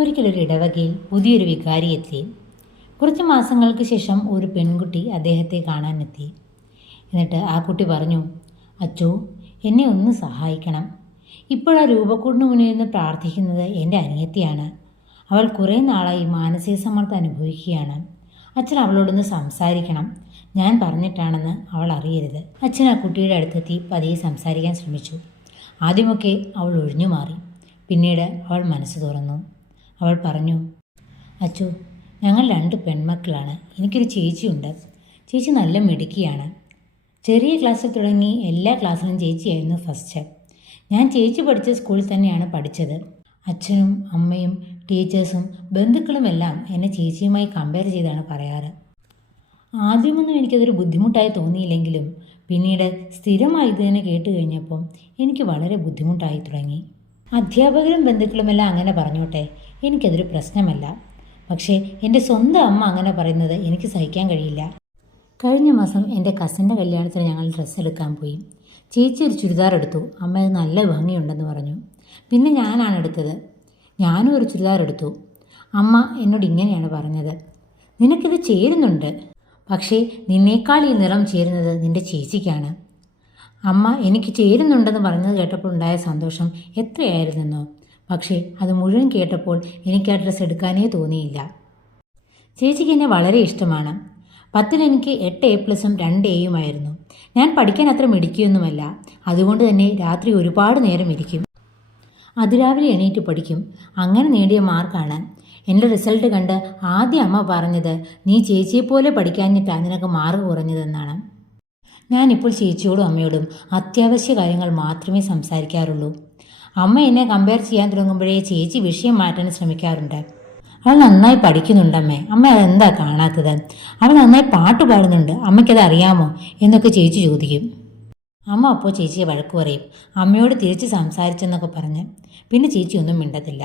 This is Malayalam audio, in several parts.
ഒരിക്കലൊരു ഇടവകയിൽ പുതിയൊരു വികാരി എത്തി. കുറച്ച് മാസങ്ങൾക്ക് ശേഷം ഒരു പെൺകുട്ടി അദ്ദേഹത്തെ കാണാനെത്തി. എന്നിട്ട് ആ കുട്ടി പറഞ്ഞു, അച്ചോ, എന്നെ ഒന്ന് സഹായിക്കണം. ഇപ്പോഴാ രൂപക്കൂടിന് മുന്നിൽ നിന്ന് പ്രാർത്ഥിക്കുന്നത് എൻ്റെ അനിയത്തിയാണ്. അവൾ കുറേ നാളായി മാനസിക സമ്മർദ്ദം അനുഭവിക്കുകയാണ്. അച്ഛൻ അവളോടൊന്ന് സംസാരിക്കണം. ഞാൻ പറഞ്ഞിട്ടാണെന്ന് അവൾ അറിയരുത്. അച്ഛൻ ആ കുട്ടിയുടെ അടുത്തെത്തി പതിയെ സംസാരിക്കാൻ ശ്രമിച്ചു. ആദ്യമൊക്കെ അവൾ ഒഴിഞ്ഞു മാറി. പിന്നീട് അവൾ മനസ്സ് തുറന്നു. അവൾ പറഞ്ഞു, അച്ചോ, ഞങ്ങൾ 2 പെൺമക്കളാണ്. എനിക്കൊരു ചേച്ചിയുണ്ട്. ചേച്ചി നല്ല മിടുക്കിയാണ്. ചെറിയ ക്ലാസ്സിൽ തുടങ്ങി എല്ലാ ക്ലാസ്സിലും ചേച്ചിയായിരുന്നു ഫസ്റ്റ്. ഞാൻ ചേച്ചി പഠിച്ച സ്കൂളിൽ തന്നെയാണ് പഠിച്ചത്. അച്ഛനും അമ്മയും ടീച്ചേഴ്സും ബന്ധുക്കളുമെല്ലാം എന്നെ ചേച്ചിയുമായി കമ്പയർ ചെയ്താണ് പറയാറ്. ആദ്യമൊന്നും എനിക്കതൊരു ബുദ്ധിമുട്ടായി തോന്നിയില്ലെങ്കിലും പിന്നീട് സ്ഥിരമായി ഇതിനെ കേട്ട് കഴിഞ്ഞപ്പം എനിക്ക് വളരെ ബുദ്ധിമുട്ടായി തുടങ്ങി. അധ്യാപകരും ബന്ധുക്കളുമെല്ലാം അങ്ങനെ പറഞ്ഞോട്ടെ, എനിക്കതൊരു പ്രശ്നമല്ല. പക്ഷേ എൻ്റെ സ്വന്തം അമ്മ അങ്ങനെ പറയുന്നത് എനിക്ക് സഹിക്കാൻ കഴിയില്ല. കഴിഞ്ഞ മാസം എൻ്റെ കസിൻ്റെ കല്യാണത്തിന് ഞങ്ങൾ ഡ്രസ്സ് എടുക്കാൻ പോയി. ചേച്ചി ഒരു ചുരിദാർ എടുത്തു. അമ്മ അത് നല്ല ഭംഗിയുണ്ടെന്ന് പറഞ്ഞു. പിന്നെ ഞാനാണ് എടുത്തത്. ഞാനും ഒരു ചുരിദാർ എടുത്തു. അമ്മ എന്നോട് ഇങ്ങനെയാണ് പറഞ്ഞത്, നിനക്കിത് ചേരുന്നുണ്ട്, പക്ഷേ നിന്നേക്കാൾ ഈ നിറം ചേരുന്നത് നിൻ്റെ ചേച്ചിക്കാണ്. അമ്മ എനിക്ക് ചേരുന്നുണ്ടെന്ന് പറഞ്ഞത് കേട്ടപ്പോൾ ഉണ്ടായ സന്തോഷം എത്രയായിരുന്നെന്നോ. പക്ഷേ അത് മുഴുവൻ കേട്ടപ്പോൾ എനിക്ക് ആ ഡ്രസ്സ് എടുക്കാനേ തോന്നിയില്ല. ചേച്ചിക്ക് എന്നെ വളരെ ഇഷ്ടമാണ്. 10ൽ എനിക്ക് 8 A+ഉം 2 Aയുമായിരുന്നു. ഞാൻ പഠിക്കാൻ അത്ര മിടുക്കിയൊന്നുമല്ല. അതുകൊണ്ട് തന്നെ രാത്രി ഒരുപാട് നേരം ഇരിക്കും. അതിരാവിലെ എണീറ്റ് പഠിക്കും. അങ്ങനെ നേടിയ മാർക്കാണ്. എൻ്റെ റിസൾട്ട് കണ്ട് ആദ്യം അമ്മ പറഞ്ഞത്, നീ ചേച്ചിയെപ്പോലെ പഠിക്കാഞ്ഞിട്ടാണ് നിനക്ക് മാർക്ക് കുറഞ്ഞതെന്നാണ്. ഞാനിപ്പോൾ ചേച്ചിയോടും അമ്മയോടും അത്യാവശ്യ കാര്യങ്ങൾ മാത്രമേ സംസാരിക്കാറുള്ളൂ. അമ്മ എന്നെ കമ്പയർ ചെയ്യാൻ തുടങ്ങുമ്പോഴേ ചേച്ചി വിഷയം മാറ്റാൻ ശ്രമിക്കാറുണ്ട്. അവൾ നന്നായി പഠിക്കുന്നുണ്ടമ്മേ, അമ്മ അതെന്താ കാണാത്തത്? അവൾ നന്നായി പാട്ട് പാടുന്നുണ്ട്, അമ്മയ്ക്കത് അറിയാമോ എന്നൊക്കെ ചേച്ചി ചോദിക്കും. അമ്മ അപ്പോൾ ചേച്ചിയെ വഴക്ക് പറയും. അമ്മയോട് തിരിച്ച് സംസാരിച്ചെന്നൊക്കെ പറഞ്ഞ് പിന്നെ ചേച്ചി ഒന്നും മിണ്ടത്തില്ല.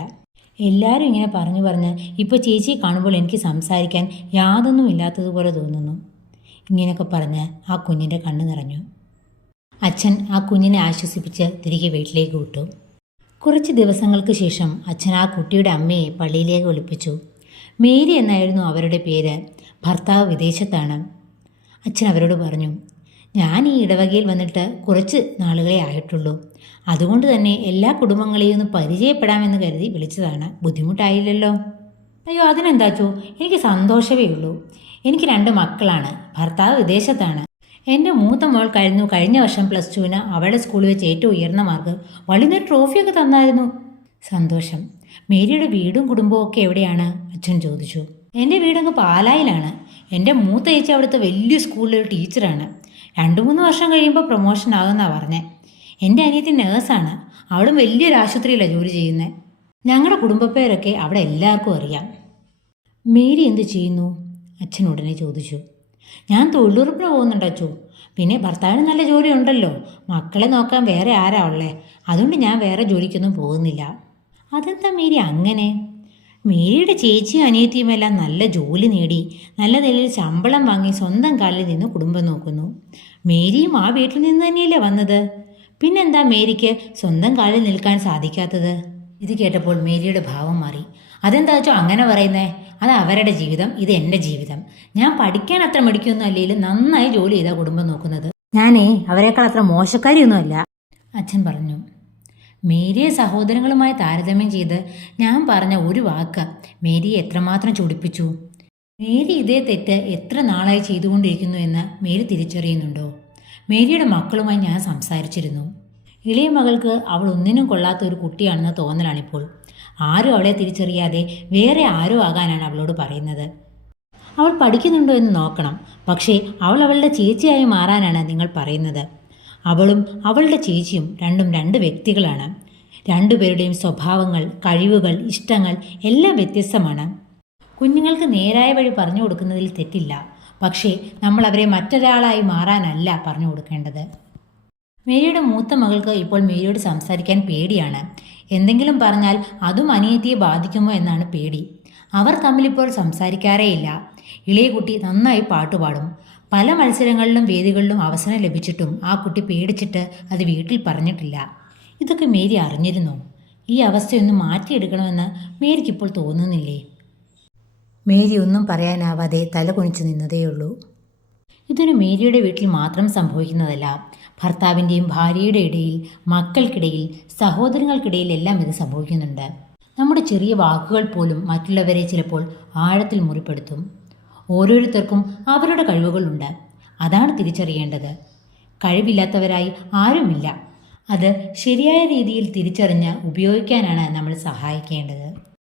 എല്ലാവരും ഇങ്ങനെ പറഞ്ഞു പറഞ്ഞ് ഇപ്പോൾ ചേച്ചിയെ കാണുമ്പോൾ എനിക്ക് സംസാരിക്കാൻ യാതൊന്നും ഇല്ലാത്തതുപോലെ തോന്നുന്നു. ഇങ്ങനെയൊക്കെ പറഞ്ഞ് ആ കുഞ്ഞിൻ്റെ കണ്ണ് നിറഞ്ഞു. അച്ഛൻ ആ കുഞ്ഞിനെ ആശ്വസിപ്പിച്ച് തിരികെ വീട്ടിലേക്ക് വിട്ടു. കുറച്ച് ദിവസങ്ങൾക്ക് ശേഷം അച്ഛൻ ആ കുട്ടിയുടെ അമ്മയെ പള്ളിയിലേക്ക് വിളിപ്പിച്ചു. മേരി എന്നായിരുന്നു അവരുടെ പേര്. ഭർത്താവ് വിദേശത്താണ്. അച്ഛൻ അവരോട് പറഞ്ഞു, ഞാൻ ഈ ഇടവകയിൽ വന്നിട്ട് കുറച്ച് നാളുകളെ ആയിട്ടുള്ളൂ. അതുകൊണ്ട് തന്നെ എല്ലാ കുടുംബങ്ങളെയും ഒന്ന് പരിചയപ്പെടാമെന്ന് കരുതി വിളിച്ചതാണ്. ബുദ്ധിമുട്ടായില്ലല്ലോ? അയ്യോ, അതിനെന്താച്ചോ, എനിക്ക് സന്തോഷമേ ഉള്ളൂ. എനിക്ക് 2 മക്കളാണ്. ഭർത്താവ് വിദേശത്താണ്. എൻ്റെ മൂത്ത മോൾക്കായിരുന്നു കഴിഞ്ഞ വർഷം +2ന് അവളുടെ സ്കൂളിൽ വെച്ച് ഏറ്റവും ഉയർന്ന മാർക്ക്. വലിയ ട്രോഫിയൊക്കെ തന്നായിരുന്നു. സന്തോഷം. മേരിയുടെ വീടും കുടുംബവും ഒക്കെ എവിടെയാണ്? അച്ഛൻ ചോദിച്ചു. എൻ്റെ വീടങ്ങ് പാലായിലാണ്. എൻ്റെ മൂത്ത ചേച്ചി അവിടുത്തെ വലിയ സ്കൂളിലൊരു ടീച്ചറാണ്. 2-3 വർഷം കഴിയുമ്പോൾ പ്രൊമോഷൻ ആകുമെന്നാണ് പറഞ്ഞത്. എൻ്റെ അനിയത്തി നേഴ്സാണ്. അവളും വലിയൊരു ആശുപത്രിയിലാണ് ജോലി ചെയ്യുന്നത്. ഞങ്ങളുടെ കുടുംബപ്പേരൊക്കെ അവിടെ എല്ലാവർക്കും അറിയാം. മേരി എന്ത് ചെയ്യുന്നു? അച്ഛൻ ഉടനെ ചോദിച്ചു. ഞാൻ തൊഴിലുറപ്പിന് പോകുന്നുണ്ട് അച്ചു. പിന്നെ ഭർത്താവിന് നല്ല ജോലി ഉണ്ടല്ലോ. മക്കളെ നോക്കാൻ വേറെ ആരാ ഉള്ളേ? അതുകൊണ്ട് ഞാൻ വേറെ ജോലിക്കൊന്നും പോകുന്നില്ല. അതെന്താ മേരി അങ്ങനെ? മേരിയുടെ ചേച്ചിയും അനിയത്തിയുമെല്ലാം നല്ല ജോലി നേടി നല്ല നിലയിൽ ശമ്പളം വാങ്ങി സ്വന്തം കാലിൽ നിന്ന് കുടുംബം നോക്കുന്നു. മേരിയും ആ വീട്ടിൽ നിന്ന് തന്നെയല്ലേ വന്നത്. പിന്നെന്താ മേരിക്ക് സ്വന്തം കാലിൽ നിൽക്കാൻ സാധിക്കാത്തത്? ഇത് കേട്ടപ്പോൾ മേരിയുടെ ഭാവം മാറി. അതെന്താ വെച്ചോ അങ്ങനെ പറയുന്നേ? അത് അവരുടെ ജീവിതം, ഇത് എൻ്റെ ജീവിതം. ഞാൻ പഠിക്കാൻ അത്ര മിടിക്കൊന്നും അല്ലെങ്കിലും നന്നായി ജോലി ചെയ്താൽ കുടുംബം നോക്കുന്നത്. ഞാനേ അവരെക്കാൾ അത്ര മോശക്കാരിയൊന്നുമല്ല, അച്ഛൻ പറഞ്ഞു. മേരിയെ സഹോദരങ്ങളുമായി താരതമ്യം ചെയ്ത് ഞാൻ പറഞ്ഞ ഒരു വാക്ക് മേരിയെ എത്രമാത്രം ചൊടിപ്പിച്ചു. മേരി ഇതേ തെറ്റ് എത്ര നാളായി ചെയ്തുകൊണ്ടിരിക്കുന്നു എന്ന് മേരി തിരിച്ചറിയുന്നുണ്ടോ? മേരിയുടെ മക്കളുമായി ഞാൻ സംസാരിച്ചിരുന്നു. ഇളയ മകൾക്ക് അവൾ ഒന്നിനും കൊള്ളാത്ത ഒരു കുട്ടിയാണെന്ന തോന്നലാണിപ്പോൾ. ആരും അവളെ തിരിച്ചറിയാതെ വേറെ ആരോ ആകാനാണ് അവളോട് പറയുന്നത്. അവൾ പഠിക്കുന്നുണ്ടോ എന്ന് നോക്കണം. പക്ഷേ അവൾ അവളുടെ ചേച്ചിയായി മാറാനാണ് നിങ്ങൾ പറയുന്നത്. അവളും അവളുടെ ചേച്ചിയും രണ്ടും 2 വ്യക്തികളാണ്. 2 പേരുടെയും സ്വഭാവങ്ങൾ, കഴിവുകൾ, ഇഷ്ടങ്ങൾ എല്ലാം വ്യത്യസ്തമാണ്. കുഞ്ഞുങ്ങൾക്ക് നേരായ വഴി പറഞ്ഞു കൊടുക്കുന്നതിൽ തെറ്റില്ല. പക്ഷേ നമ്മൾ അവരെ മറ്റൊരാളായി മാറാനല്ല പറഞ്ഞു കൊടുക്കേണ്ടത്. മേരിയുടെ മൂത്ത മകൾക്ക് ഇപ്പോൾ മേരിയോട് സംസാരിക്കാൻ പേടിയാണ്. എന്തെങ്കിലും പറഞ്ഞാൽ അതും അനിയത്തിയെ ബാധിക്കുമോ എന്നാണ് പേടി. അവർ തമ്മിലിപ്പോൾ സംസാരിക്കാറേയില്ല. ഇളയ കുട്ടി നന്നായി പാട്ടുപാടും. പല മത്സരങ്ങളിലും വേദികളിലും അവസരം ലഭിച്ചിട്ടും ആ കുട്ടി പേടിച്ചിട്ട് അത് വീട്ടിൽ പറഞ്ഞിട്ടില്ല. ഇതൊക്കെ മേരി അറിഞ്ഞിരുന്നോ? ഈ അവസ്ഥയൊന്ന് മാറ്റിയെടുക്കണമെന്ന് മേരിക്കിപ്പോൾ തോന്നുന്നില്ലേ? മേരി ഒന്നും പറയാനാവാതെ തല കുനിച്ചു നിന്നതേയുള്ളൂ. ഇതൊരു മേരിയുടെ വീട്ടിൽ മാത്രം സംഭവിക്കുന്നതല്ല. ഭർത്താവിൻ്റെയും ഭാര്യയുടെ ഇടയിൽ, മക്കൾക്കിടയിൽ, സഹോദരങ്ങൾക്കിടയിൽ എല്ലാം ഇത് സംഭവിക്കുന്നുണ്ട്. നമ്മുടെ ചെറിയ വാക്കുകൾ പോലും മറ്റുള്ളവരെ ചിലപ്പോൾ ആഴത്തിൽ മുറിപ്പെടുത്തും. ഓരോരുത്തർക്കും അവരുടെ കഴിവുകളുണ്ട്. അതാണ് തിരിച്ചറിയേണ്ടത്. കഴിവില്ലാത്തവരായി ആരുമില്ല. അത് ശരിയായ രീതിയിൽ തിരിച്ചറിഞ്ഞ് ഉപയോഗിക്കാനാണ് നമ്മൾ സഹായിക്കേണ്ടത്.